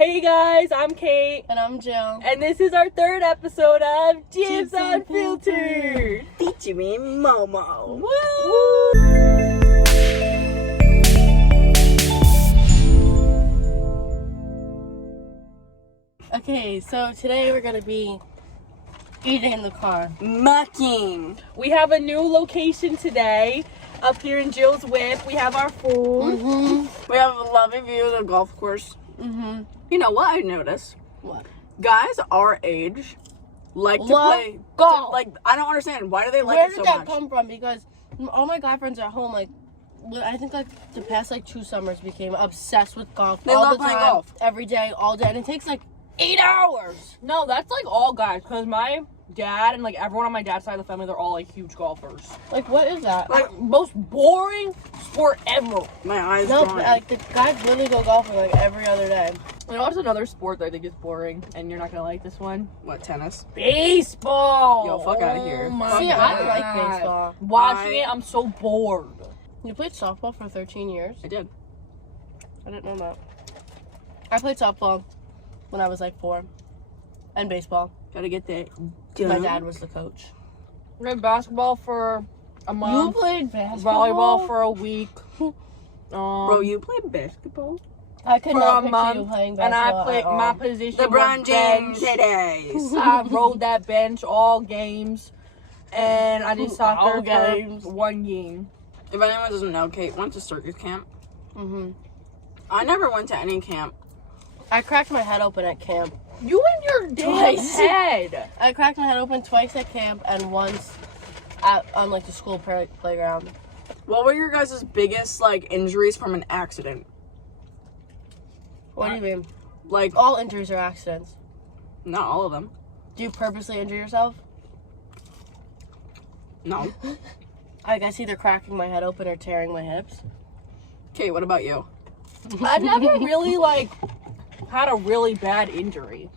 Hey guys, I'm Cait. And I'm Jill. And this is our third episode of Jibs Unfiltered. Featuring Momo. Woo! Okay, so today we're gonna be eating in the car. Mucking. We have a new location today. Up here in Jill's Whip, we have our food. We have a lovely view of the golf course. You know what I noticed? What? Guys our age like to Love play golf. Like, I don't understand. Why do they like Where it did so that much? come from? Because all my guy friends at home, I think the past 2 summers became obsessed with golf. They all love the playing time, golf. every day, all day, and it takes 8 hours. No, that's all guys, because my dad and everyone on my dad's side of the family, they're all huge golfers. What is that? Most boring sport ever. My eyes No, drawing. the guys literally go golfing every other day. You know what's another sport that I think is boring, and you're not gonna like this one? What, tennis? Baseball. Yo, fuck outta here. Oh my Fuck See, yeah. I God. like baseball. Watching it, I'm so bored. You played softball for 13 years? I did. I didn't know that. I played softball when I was 4. And baseball. Gotta get that. My dad was the coach. I played basketball for a month. You played basketball? Volleyball for a week. Bro, you play basketball? I could for not a picture month, you playing and basketball I played at all. my position. LeBron was James bench. days. I rode that bench all games, and I did soccer All for games. one game. If anyone doesn't know, Cait went to circus camp. Mhm. I never went to any camp. I cracked my head open at camp. You and your damn Twice. head. I cracked my head open twice at camp and once on the school playground. What were your guys' biggest injuries from an accident? What do you mean? All All injuries are accidents. not all of them. Do you purposely injure yourself? No. I guess either cracking my head open or tearing my hips. Cait, what about you? I've never really had a really bad injury.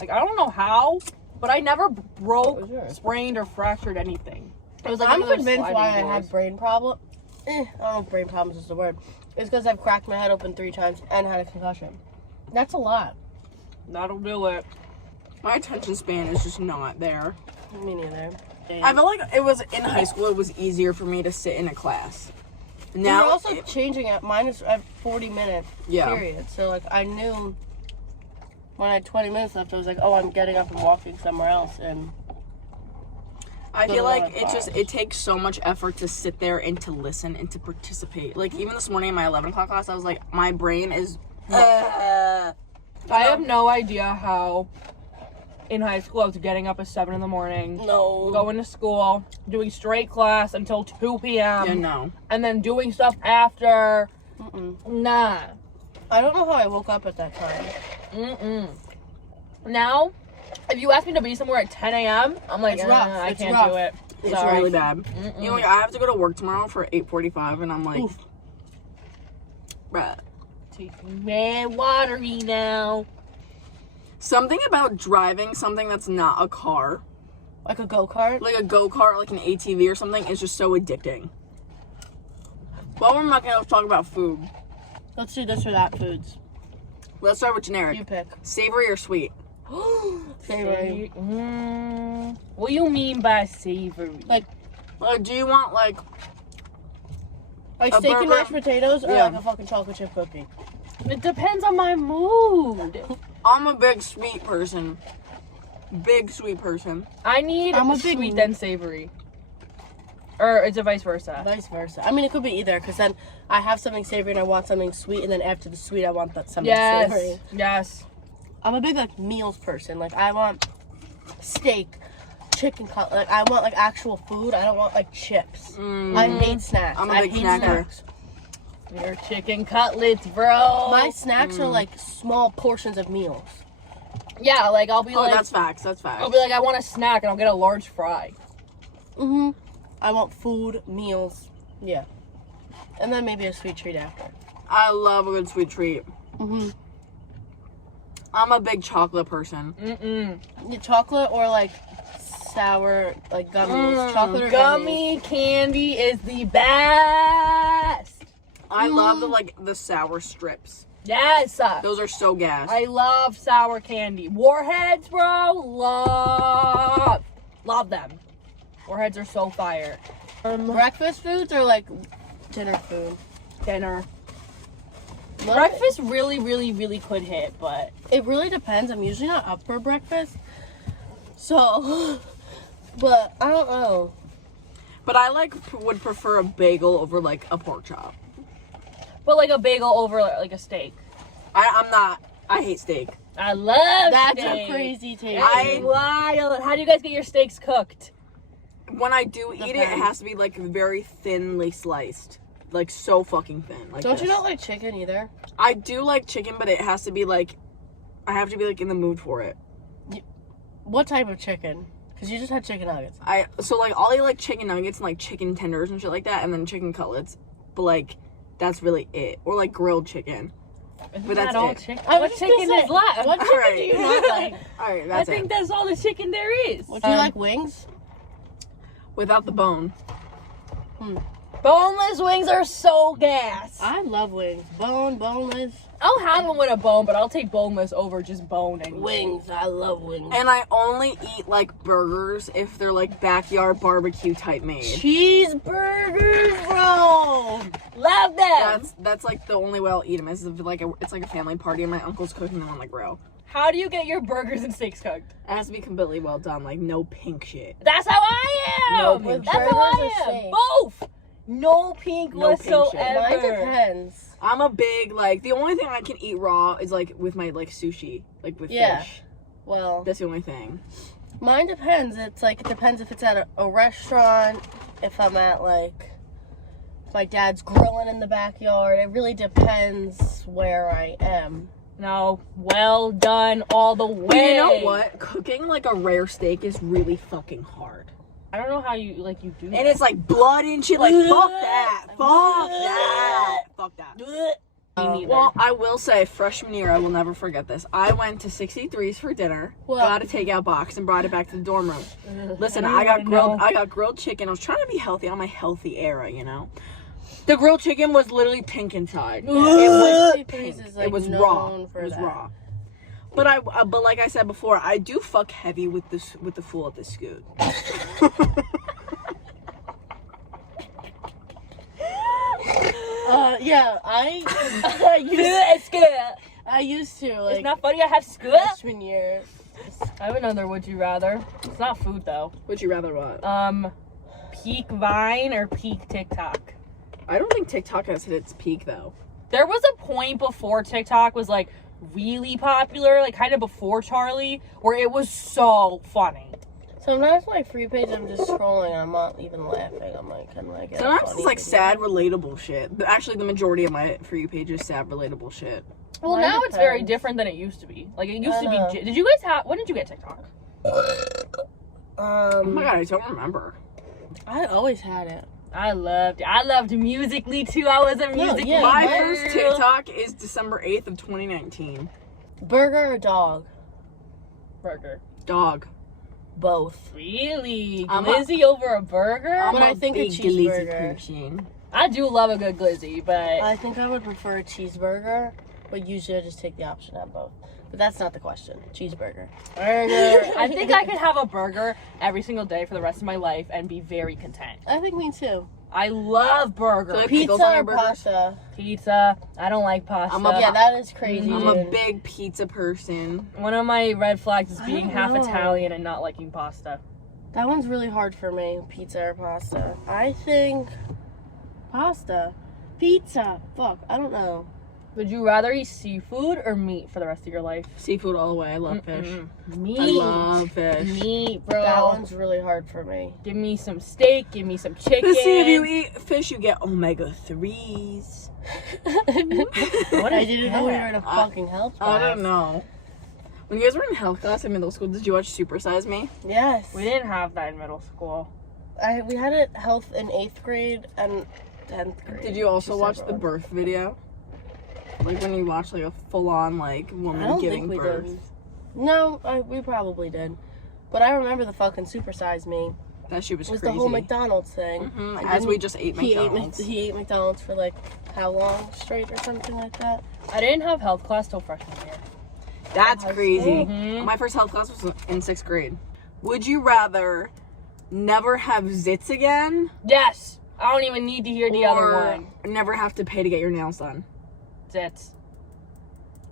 I don't know how, but I never broke, What was yours? sprained, or fractured anything. It was I'm one of those convinced sliding why I doors. had brain problem. I don't know if brain problems is the word. It's because I've cracked my head open 3 times and had a concussion. That's a lot. That'll do it. My attention span is just not there. Me neither. I feel like it was in high school. It was easier for me to sit in a class. Now, Now, you're also changing it. Mine is at 40-minute Yeah. period. So I knew when I had 20 minutes left, I was oh, I'm getting up and walking somewhere else. And I Go feel to like my class. it takes so much effort to sit there and to listen and to participate. Even this morning in my 11 o'clock class, I was my brain is. I have no idea how in high school I was getting up at 7 in the morning, no. going to school, doing straight class until 2 p.m. Yeah, no. and then doing stuff after. Nah. I don't know how I woke up at that time. Now, if you ask me to be somewhere at 10 a.m., I'm It's rough. I It's can't rough. do it. It's Sorry. really bad. You know, I have to go to work tomorrow for 8:45, and I'm like, Oof. bruh. Man, watery now. Something about driving something that's not a car, Like a go-kart? like a go-kart, like an ATV or something, is just so addicting. While we're mucking, let's talk about food. Let's do this or that foods. Let's start with generic. You pick. Savory or sweet? Savory. What do you mean by savory? Do you want Like A steak and burger? mashed potatoes or Yeah. like a fucking chocolate chip cookie? It depends on my mood. I'm a big sweet person. Big sweet person. I need I'm a big- sweet then savory. Or is it vice versa? Vice versa. I mean, it could be either, because then I have something savory and I want something sweet, and then after the sweet, I want something savory. Yes. I'm a big meals person. I want steak, chicken cutlet. I want actual food. I don't want chips. I hate snacks. I'm a I big hate snacker. snacks. Your chicken cutlets, bro. My snacks are small portions of meals. Yeah, I'll be Oh, that's facts. That's facts. I'll be I want a snack and I'll get a large fry. I want food, meals. Yeah. And then maybe a sweet treat after. I love a good sweet treat. I'm a big chocolate person. Yeah, chocolate or sour gummies. Chocolate or gummies. Gummy candy is the best. I love the sour strips. Yes. Those are so gas. I love sour candy. Warheads, bro. Love them. Warheads are so fire. Breakfast foods or like dinner food? Dinner. What? Breakfast really, really, really could hit, but It really depends. I'm usually not up for breakfast. So, but I don't know. But I would prefer a bagel over like a pork chop. like a bagel over like a steak. I hate steak. I love That's steak. a crazy taste. It's wild. How do you guys get your steaks cooked? When I do eat it, it has to be like very thinly sliced. Like so fucking thin. Like Don't this. you not like chicken either? I do like chicken, but it has to be like, I have to be like in the mood for it. What type of chicken? Because you just had chicken nuggets. So like I'll eat like chicken nuggets and like chicken tenders and shit like that, and then chicken cutlets. But like that's really it. Or like grilled chicken. But that's all it. chicken? I was What just chicken gonna is say, left? What chicken Alright. do you not like? Alright, I that's think it. that's all the chicken there is. Do you like wings? Without the bone. Boneless wings are so gas. I love wings. Boneless. I'll have them with a bone, but I'll take boneless over just bone and Wings. I love wings. And I only eat like burgers if they're like backyard barbecue type made. Cheeseburgers, bro. Love them. That's like the only way I'll eat them. Is if it's like a family party and my uncle's cooking them on the grill. How do you get your burgers and steaks cooked? It has to be completely well done, like no pink shit. That's how I am. No pink That's shit. how Burgers or I am. steak? Both. No pink No pink shit. whatsoever. Mine depends. I'm a big like the only thing I can eat raw is like with my like sushi, like with Yeah. fish. Well, That's the only thing. mine depends. It's like, it depends if it's at a restaurant, if I'm at like, if my dad's grilling in the backyard. It really depends where I am. No, well done all the way. But you know what? Cooking like a rare steak is really fucking hard. I don't know how you do that. And it's like blood and shit. Like fuck that. Fuck that. Fuck that. Me neither. Well, I will say, freshman year, I will never forget this. I went to 63's for dinner, Well- got a takeout box, and brought it back to the dorm room. Listen, I I don't got grilled chicken. I was trying to be healthy on my healthy era, you know. The grilled chicken was literally pink inside. It was 63's pink. is, like, It was raw. known for It was that. raw. But but like I said before, I do fuck heavy with the fool at the scoot. Yeah, I used to, like, It's not funny. I have school. freshman year. I have another would you rather. It's not food though. Would you rather what? Peak Vine or peak TikTok? I don't think TikTok has hit its peak though. There was a point before TikTok was like really popular, like kind of before Charlie, where it was so funny. Sometimes my free page, I'm just scrolling and I'm not even laughing. I'm like, kind of like, Sometimes it's like sad, relatable shit. Actually, the majority of my For You page is sad, relatable shit. Well, Mine now it's very depends. different than it used to be. Like it used I to know. be. Did you guys have? When did you get TikTok? Oh my god, I don't remember. I always had it. I loved Musically too. I was a Musically yeah, My girl. first TikTok is December 8th of 2019. Burger or dog? burger. Dog. Both. Really, I'm glizzy over a burger? I'm But a I think a big glizzy cheeseburger. person. I do love a good glizzy, but I think I would prefer a cheeseburger, but usually I just take the option at both. But that's not the question. Cheeseburger. burger. I think I could have a burger every single day for the rest of my life and be very content. I think me too. I love burgers. Like Pizza pickles on your or burgers? pasta? Pizza. I don't like pasta. Yeah, that is crazy. I'm a dude. big pizza person. One of my red flags is I being don't half know. Italian and not liking pasta. That one's really hard for me. Pizza or pasta? I think pasta. Pizza. Fuck. I don't know. Would you rather eat seafood or meat for the rest of your life? Seafood all the way. I love fish. Meat. I love fish. Meat, bro. That one's really hard for me. Give me some steak. Give me some chicken. But see, if you eat fish, you get omega-3s. What I is didn't know we were that? in a fucking health I class. don't know. When you guys were in health class in middle school, did you watch Super Size Me? Yes. We didn't have that in middle school. We had it health in 8th grade and 10th grade. Did you also Two watch separate the ones. birth video? Like when you watch like a full-on like I woman don't giving think we birth. did. No, we probably did. But I remember the fucking Super Size Me. That shit was It was crazy. the whole McDonald's thing. Mhm, And as then we just ate McDonald's. He ate McDonald's for like how long straight or something like that. I didn't have health class till freshman year. That's crazy. Mhm. My first health class was in 6th grade. Would you rather never have zits again? Yes. I don't even need to hear the other one. Never have to pay to get your nails done? Zits.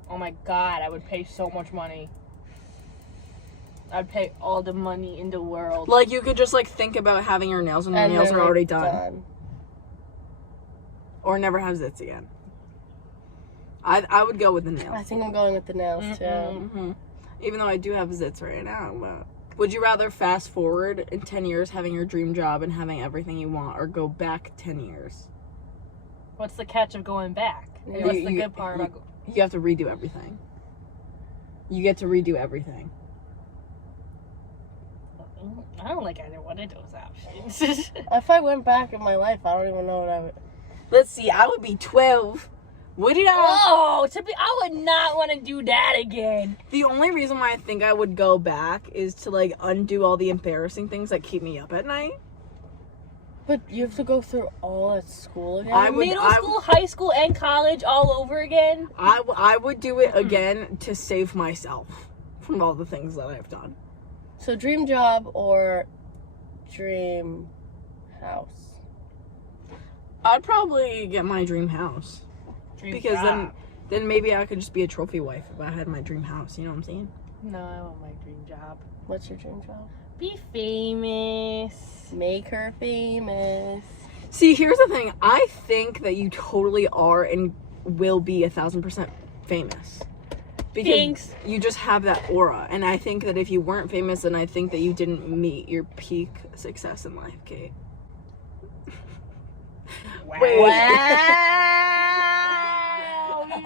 Oh my god, I would pay so much money. I'd pay all the money in the world. Like, you could just, like, think about having your nails when your nails they're, are like, already done. Or never have zits again. I would go with the nails. I think I'm going with the nails too. Mm-hmm. Even though I do have zits right now, but... Would you rather fast forward in 10 years having your dream job and having everything you want, or go back 10 years? What's the catch of going back? You- What's the good part about You have to redo everything. You get to redo everything. I don't like either one of those options. If I went back in my life, I don't even know what I would. Let's see, I would be 12. Would it? Oh, I would not want to do that again. The only reason why I think I would go back is to, like, undo all the embarrassing things that keep me up at night. But you have to go through all at school again. Middle school, high school, and college all over again. I would do it again to save myself from all the things that I've done. So dream job or dream house? I'd probably get my dream house. Dream Because job. then maybe I could just be a trophy wife if I had my dream house, you know what I'm saying? No, I want my dream job. What's your dream job? Be famous. Make her famous. See, here's the thing. I think that you totally are and will be 1,000% famous. Because Thanks. you just have that aura. And I think that if you weren't famous, then I think that you didn't meet your peak success in life, Cait. Wow. Wait.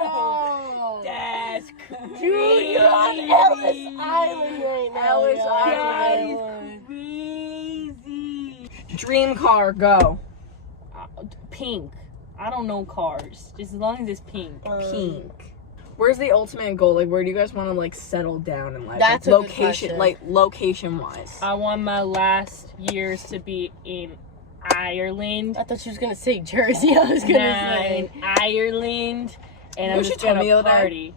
Wow! That's Dude, you're on Ellis Island right now. Ellis guys. Island. crazy. Dream car, go. Pink. I don't know cars. Just as long as it's pink. Pink. Where's the ultimate goal? Like, where do you guys want to, like, settle down in life? That's like, a good question. Like, location-wise. I want my last years to be in Ireland. I thought she was gonna say Jersey. I was gonna say. In Ireland. And I'm What she just told gonna me the other day? party.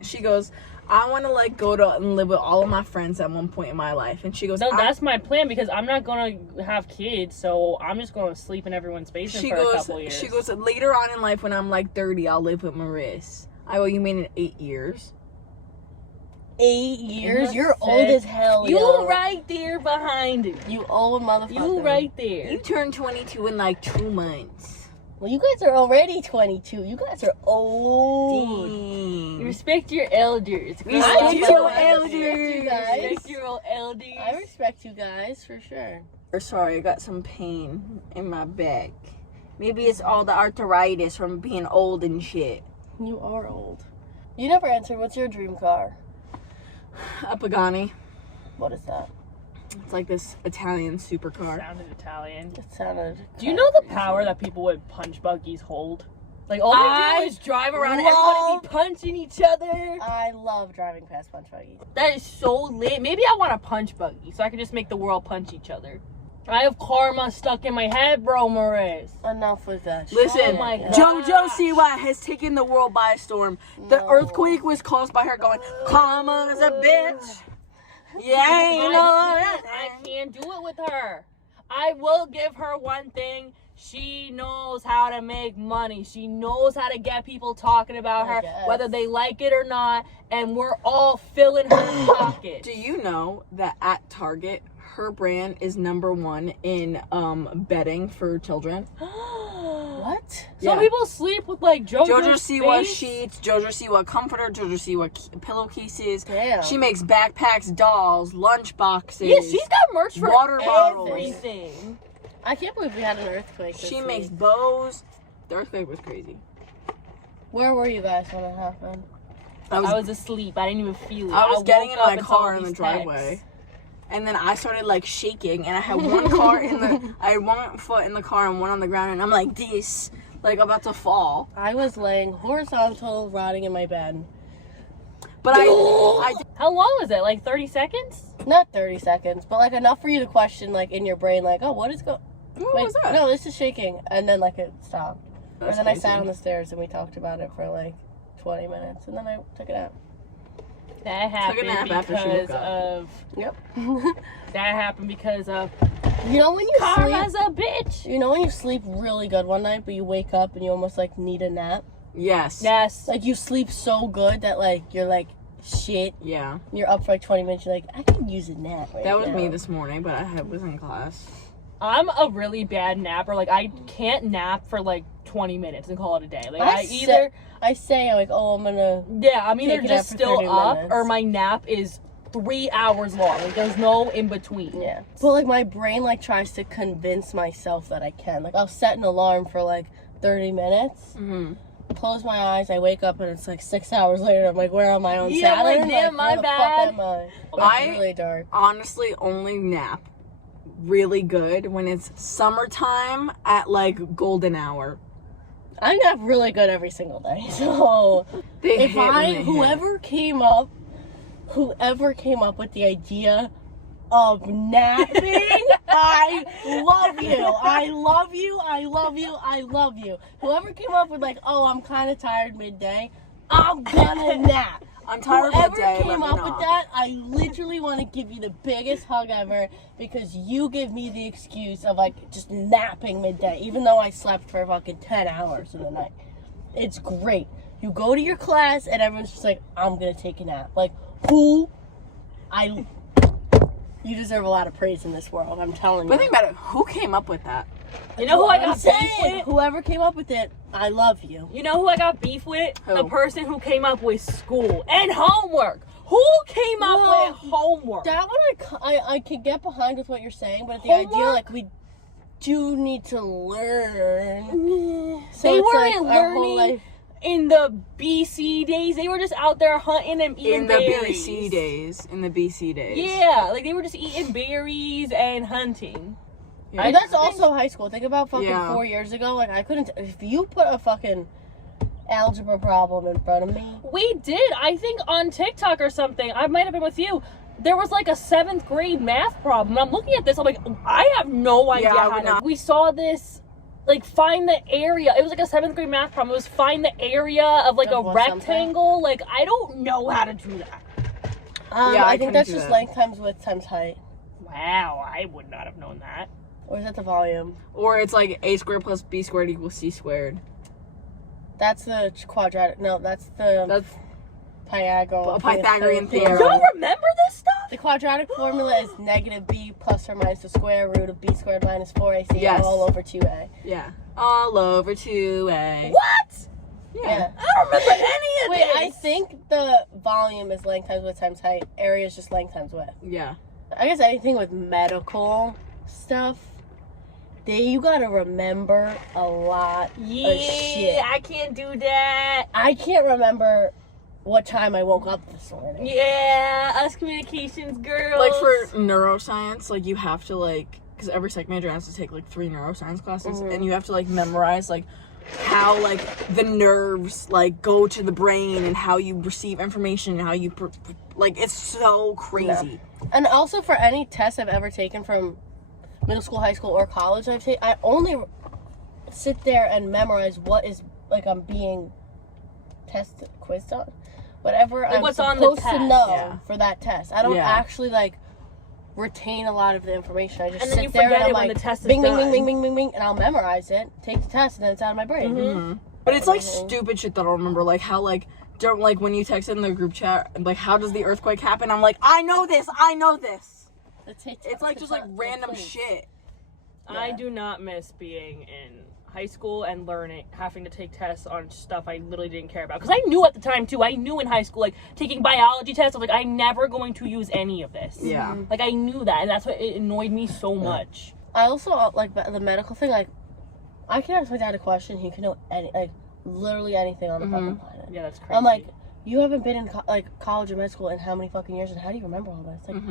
She goes, I want to, like, go to and live with all of my friends at one point in my life. And she goes, No, that's my plan because I'm not gonna have kids, so I'm just gonna sleep in everyone's basement for a couple years. She goes, later on in life when I'm, like, 30, I'll live with Marissa. I go, you mean in 8 years? 8 years? You're You're old sick. as hell, You yo. right there behind it. You old motherfucker. You right there. You turn 22 in, like, 2 months. Well, you guys are already 22. You guys are old. Dang. Respect your elders. Respect I your do. I elders. respect you guys. Respect your old elders. I respect you guys for sure. Sorry, I got some pain in my back. Maybe it's all the arthritis from being old and shit. You are old. You never answered. What's your dream car? A Pagani. What is that? It's like this Italian supercar. Sounded Italian. It sounded. Do you know the power that people with punch buggies hold? Like all they do is drive around and everybody be punching each other. I love driving past punch buggies. That is so lit. Maybe I want a punch buggy so I can just make the world punch each other. I have karma stuck in my head, bro, Marissa. Enough with that. Listen, Oh my God. JoJo Siwa has taken the world by storm. The No. earthquake was caused by her going, karma's a bitch. Yeah, you know I that. can't do it with her. I will give her one thing. She knows how to make money. She knows how to get people talking about I her, guess. whether they like it or not. And we're all filling her pockets. Do you know that at Target, her brand is #1 in bedding for children? What? Some people sleep with like JoJo JoJo's Siwa face. sheets, JoJo Siwa comforter, JoJo Siwa pillowcases. Damn. She makes backpacks, dolls, lunch boxes. Yeah, she's got merch for Water bottles. everything. I can't believe we had an earthquake. This She week. makes bows. The earthquake was crazy. Where were you guys when it happened? I I was asleep. I didn't even feel it. I was getting woke in up my and saw car in the these driveway. texts. And then I started like shaking, and I had one car in the, I had one foot in the car and one on the ground, and I'm like this, like about to fall. I was laying horizontal, rotting in my bed. But I How long was it? Like 30 seconds? Not 30 seconds, but like enough for you to question, like in your brain, like, oh, what is going? What was that? No, this is shaking, and then like it stopped. That's and then crazy. I sat on the stairs and we talked about it for like 20 minutes, and then I took it out. That happened nap after she woke because up. of. Yep. That happened because of. You know when you Karma's sleep. a bitch. You know when you sleep really good one night, but you wake up and you almost like need a nap. Yes. Yes. Like you sleep so good that like you're like shit. Yeah. You're up for like 20 minutes. You're like, I could use a nap. Right That was now. me this morning, but I was in class. I'm a really bad napper. Like, I can't nap for like 20 minutes and call it a day. Like, I say I'm like, oh, I'm gonna. Yeah, I'm either Take a nap just for still 30 up minutes. or my nap is 3 hours long. Like, there's no in between. Yeah. But like my brain like tries to convince myself that I can. Like I'll set an alarm for like 30 minutes. Mm-hmm. Close my eyes. I wake up and it's like 6 hours later. I'm like, where am I on Yeah, I'm like, Saturn? damn, my where the bad. fuck am I? But I- it's really dark. Honestly, only nap really good when it's summertime at like golden hour. I nap really good every single day. So They if hit when they hit. whoever came up with the idea of napping, I love you. I love you. I love you. I love you. Whoever came up with like, oh, I'm kind of tired midday, I'm gonna nap. I'm tired Whoever of the day. came let up me with know. that, I literally want to give you the biggest hug ever because you give me the excuse of like just napping midday, even though I slept for fucking 10 hours in the night. It's great. You go to your class and everyone's just like, I'm gonna take a nap. Like, you deserve a lot of praise in this world, I'm telling you. But think about it. Who came up with that? You know who I I'm got beef saying, with? whoever came up with it, I love you. You know who I got beef with? Who? The person who came up with school and homework. Who came up Well, with homework? That one I could get behind with what you're saying, but the idea Homework? like we do need to learn. So They it's weren't like our whole learning life. in the BC days. They were just out there hunting and eating In the berries. BC days. In the BC days. Yeah, like they were just eating berries and hunting. Yeah. And that's also high school. Think about fucking Yeah. 4 years ago. Like I couldn't. If you put a fucking algebra problem in front of me, We did, I think, on TikTok or something. I might have been with you. There was like a 7th grade math problem. I'm looking at this. I'm like, I have no idea I how would to. not- We saw this, like, find the area. It was like a 7th grade math problem. It was find the area of like Of a what, rectangle. Like, I don't know how to do that. Yeah, I I think couldn't that's do just that. length times width times height, Wow, I would not have known that. or is that the volume? Or it's like a squared plus b squared equals c squared. That's the quadratic. No, that's the That's Pythagorean theorem. Y'all remember this stuff? The quadratic formula is negative b plus or minus the square root of b squared minus 4ac Yes. all over 2a. yeah. All over 2a. What? Yeah. I don't remember any of Wait, this. I think the volume is length times width times height. Area is just length times width. Yeah. I guess anything with medical stuff, you gotta remember a lot of shit. Yeah, I can't do that. I can't remember what time I woke up this morning. Yeah, us communications girls. Like for neuroscience, like you have to like, because every psych major has to take like 3 neuroscience classes, and you have to like memorize like how like the nerves like go to the brain and how you receive information and how you like it's so crazy. And also for any test I've ever taken from middle school, high school, or college, I only sit there and memorize what is like I'm being quizzed on, whatever Like I'm what's on the supposed to test. know Yeah. for that test. I don't Yeah. actually like retain a lot of the information. I just And then sit you there and forget I'm it when like, the test is bing, bing, bing, done. bing, bing, bing, bing, and I'll memorize it, take the test, and then it's out of my brain. Mm-hmm. But it's like stupid shit that I don't remember, like how like don't like when you text in the group chat, like how does the earthquake happen? I'm like, I know this. It's like just like random shit. I do not miss being in high school and having to take tests on stuff I literally didn't care about. Because I knew at the time too. I knew in high school, like taking biology tests, I was like, I'm never going to use any of this. Yeah. Like I knew that, and that's what it annoyed me so much. I also like the medical thing. Like, I can ask my dad a question. He can know literally anything on the fucking planet. Yeah, that's crazy. I'm like, you haven't been in college or med school in how many fucking years, and how do you remember all this? Like,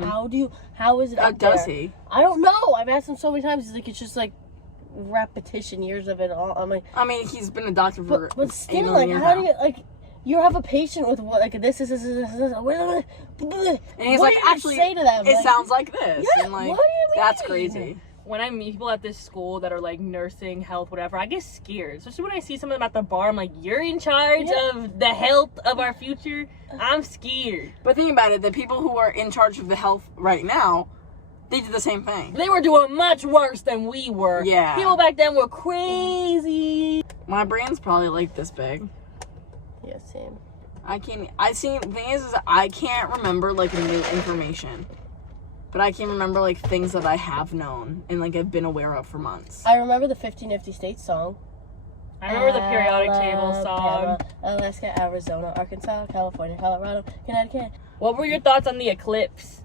how is it How up does there? he? I don't know. I've asked him so many times. He's like, it's just like repetition, years of it all. I'm like, I mean, he's been a doctor for but 8 still, million like, years how now. do you you have a patient with what, like this. And he's What like, do you actually, say to them? it Like, sounds like this. Yeah, And like, what do you that's mean? crazy. When I meet people at this school that are like nursing, health, whatever, I get scared. Especially when I see someone at the bar, I'm like, you're in charge of the health of our future. I'm scared. But think about it, the people who are in charge of the health right now, they did the same thing. They were doing much worse than we were. Yeah. People back then were crazy. My brain's probably like this big. Yeah, same. The thing is I can't remember like new information. But I can remember like things that I have known and like I've been aware of for months. I remember the 50 Nifty States song. I remember the periodic table song. Alaska, Arizona, Arkansas, California, Colorado, Connecticut. What were your thoughts on the eclipse?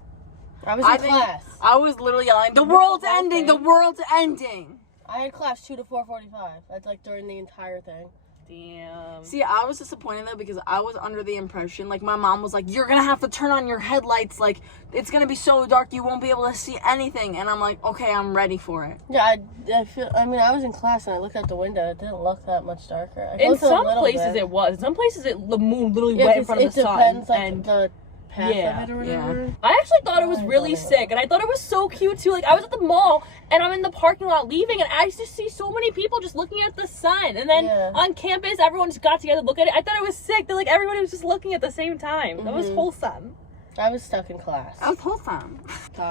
I was in class. I was literally yelling, "The world's ending! The world's ending!" I had class 2 to 4:45. That's like during the entire thing. Damn. See, I was disappointed though because I was under the impression, like my mom was like, "You're gonna have to turn on your headlights, like it's gonna be so dark you won't be able to see anything." And I'm like, "Okay, I'm ready for it." Yeah, I was in class and I looked out the window. It didn't look that much darker. In some places it was. In some places the moon literally went in front of the sun. It depends, like, and the path of it or whatever. Yeah. I actually thought it was really sick, and I thought it was so cute too. Like I was at the mall, and I'm in the parking lot leaving, and I just see so many people just looking at the sun. And then on campus, everyone just got together to look at it. I thought it was sick that like everybody was just looking at the same time. That was wholesome. I was stuck in class. That was wholesome.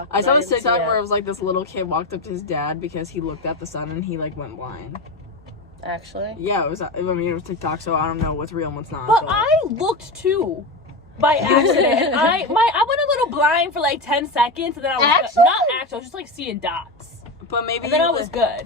I saw this TikTok where it was like this little kid walked up to his dad because he looked at the sun and he like went blind. Actually. Yeah, it was. I mean, it was TikTok, so I don't know what's real and what's not. But I looked too. By accident, and I went a little blind for like 10 seconds, and then I was Actually? not actually, I was just like seeing dots. But maybe. And then I was good.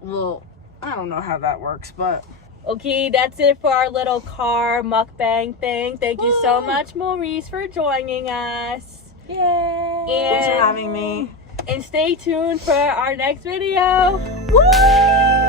Well, I don't know how that works, but. Okay, that's it for our little car mukbang thing. Thank you so much, Maurice, for joining us. Yay! Thanks for having me. And stay tuned for our next video. Woo!